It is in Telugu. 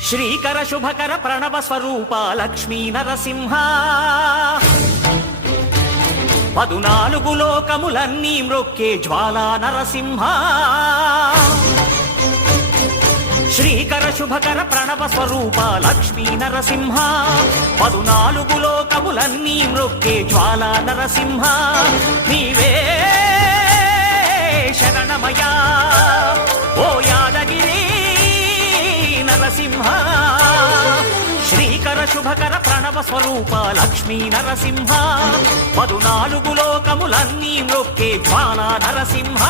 శ్రీకర శుభకర ప్రణవ స్వరూప లక్ష్మీ నరసింహ 14 లోకములన్నీ మ్రొక్కే జ్వాలా నరసింహ శ్రీకర శుభకర ప్రణవ స్వరూప లక్ష్మీ నరసింహ 14 లోకములన్నీ మ్రొక్కే జ్వాలా నరసింహ నీవే శరణమయా ఓ యాదగిరి నరసింహ శ్రీకర శుభకర ప్రణవ స్వరూప లక్ష్మీ నరసింహ 14 లోకములన్నీ మ్రొక్కే జ్వాలా నరసింహ